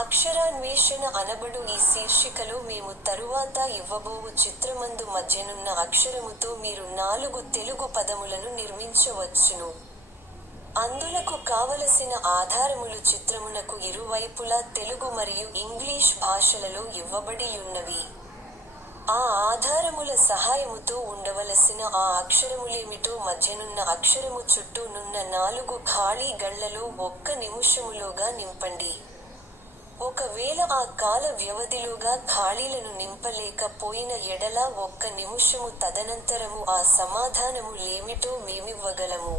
అక్షరాన్వేషణ అనబడు ఈ శీర్షికలో మేము తరువాత ఇవ్వబోవు చిత్రమందు మధ్యనున్న అక్షరముతో మీరు 4 తెలుగు పదములను నిర్మించవచ్చును. అందులకు కావలసిన ఆధారములు చిత్రమునకు ఇరువైపులా తెలుగు మరియు ఇంగ్లీష్ భాషలలో ఇవ్వబడియున్నవి. ఆ ఆధారముల సహాయముతో ఉండవలసిన ఆ అక్షరములేమిటో మధ్యనున్న అక్షరము చుట్టూ నున్న 4 ఖాళీ గళ్లలో 1 నిముషములోగా నింపండి. ఒకవేళ ఆ కాల వ్యవధిలోగా ఖాళీలను నింపలేక పోయిన ఎడల 1 నిముషము తదనంతరము ఆ సమాధానము లేమిటో మేమివ్వగలము.